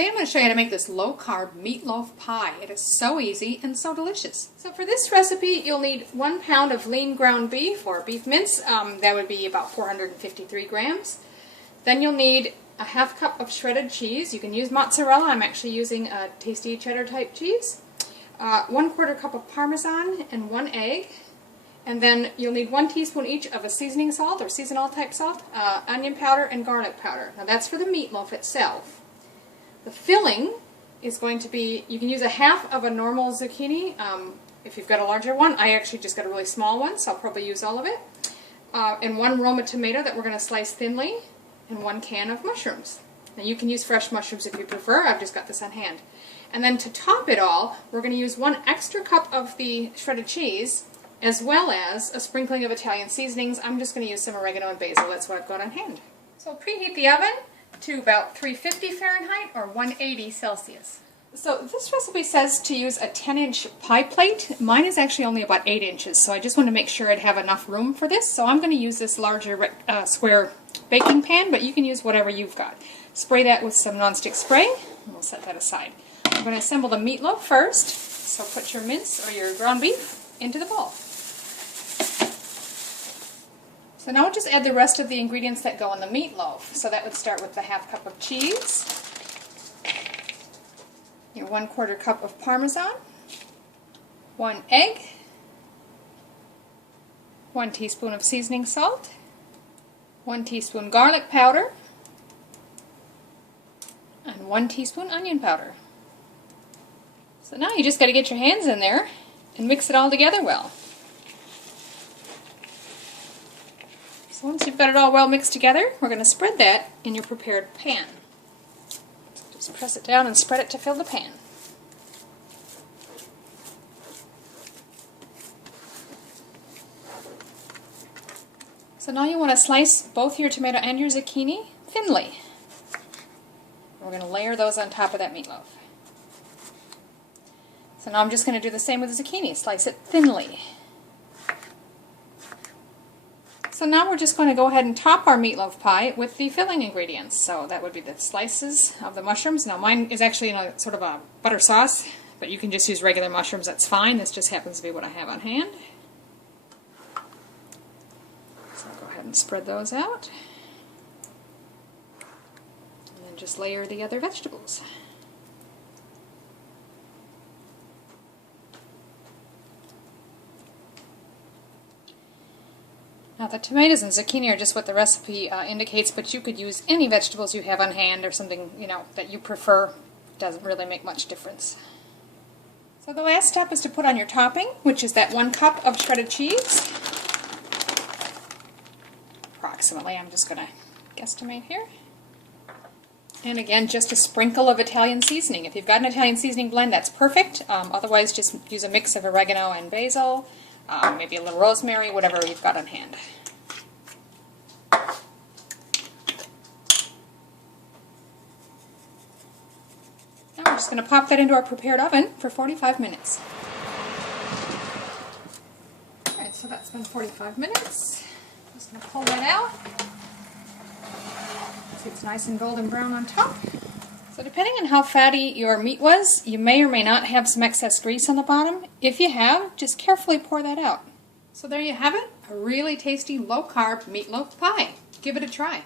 Today I'm going to show you how to make this low-carb meatloaf pie. It is so easy and so delicious. So for this recipe you'll need 1 pound of lean ground beef or beef mince. That would be about 453 grams. Then you'll need a ½ cup of shredded cheese. You can use mozzarella. I'm actually using a tasty cheddar type cheese. 1/4 cup of Parmesan and 1 egg. And then you'll need 1 teaspoon each of a seasoning salt or seasonal type salt, onion powder and garlic powder. Now that's for the meatloaf itself. The filling is going to be, you can use a half of a normal zucchini if you've got a larger one. I actually just got a really small one, so I'll probably use all of it. And 1 Roma tomato that we're going to slice thinly, and 1 can of mushrooms. Now you can use fresh mushrooms if you prefer. I've just got this on hand. And then to top it all, we're going to use 1 extra cup of the shredded cheese, as well as a sprinkling of Italian seasonings. I'm just going to use some oregano and basil. That's what I've got on hand. So preheat the oven to about 350 Fahrenheit or 180 Celsius. So this recipe says to use a 10-inch pie plate. Mine is actually only about 8 inches, so I just want to make sure I'd have enough room for this. So I'm going to use this larger square baking pan, but you can use whatever you've got. Spray that with some nonstick spray, and we'll set that aside. I'm going to assemble the meatloaf first, so put your mince or your ground beef into the bowl. So now we'll just add the rest of the ingredients that go in the meatloaf. So that would start with the ½ cup of cheese, your 1/4 cup of Parmesan, 1 egg, 1 teaspoon of seasoning salt, 1 teaspoon garlic powder, and 1 teaspoon onion powder. So now you just got to get your hands in there and mix it all together well. So once you've got it all well mixed together, we're going to spread that in your prepared pan. So just press it down and spread it to fill the pan. So now you want to slice both your tomato and your zucchini thinly. We're going to layer those on top of that meatloaf. So now I'm just going to do the same with the zucchini. Slice it thinly. So now we're just going to go ahead and top our meatloaf pie with the filling ingredients. So that would be the slices of the mushrooms. Now mine is actually in a sort of a butter sauce, but you can just use regular mushrooms, that's fine. This just happens to be what I have on hand. So I'll go ahead and spread those out. And then just layer the other vegetables. Now the tomatoes and zucchini are just what the recipe indicates, but you could use any vegetables you have on hand or something, you know, that you prefer. Doesn't really make much difference. So the last step is to put on your topping, which is that 1 cup of shredded cheese. Approximately, I'm just going to guesstimate here. And again, just a sprinkle of Italian seasoning. If you've got an Italian seasoning blend, that's perfect. Otherwise, just use a mix of oregano and basil. Maybe a little rosemary, whatever you've got on hand. Now we're just going to pop that into our prepared oven for 45 minutes. Alright, so that's been 45 minutes. Just going to pull that out. See, it's nice and golden brown on top. So depending on how fatty your meat was, you may or may not have some excess grease on the bottom. If you have, just carefully pour that out. So there you have it, a really tasty low-carb meatloaf pie. Give it a try.